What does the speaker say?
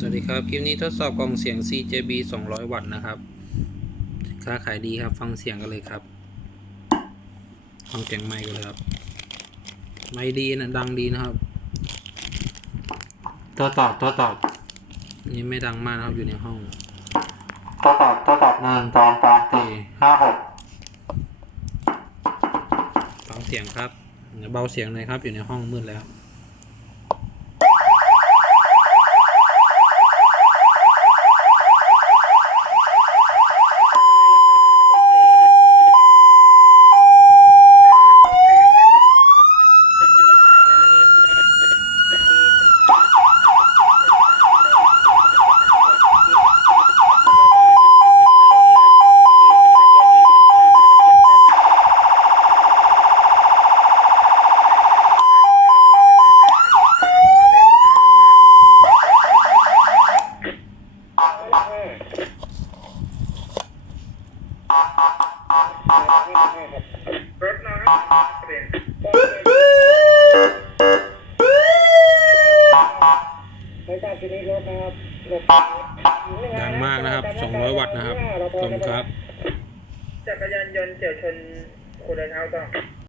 สวัสดีครับ คลิปนี้ทดสอบกล่องเสียง CJB 200 วัตต์นะครับค่าขายดีครับ ฟังเสียงกันเลยครับ ฟังเสียงไมค์กันเลยครับ ไมค์ดีนะ ดังดีนะครับตัวตอบตัวตอบนี่ไม่ดังมากนะครับ อยู่ในห้องตัวตอบตัวตอบหนึ่งสองสามสี่ห้าหกฟังเสียงครับเดี๋ยวเบาเสียงหน่อยครับ อยู่ในห้องมืดแล้ว รถนะครับเปลี่ยนไม่ทราบชนิดรถนะครับดังมากนะครับ 200 วัตต์นะครับขอบคุณครับ จักรยานยนต์เฉียวชนคนเดินเท้าต่อ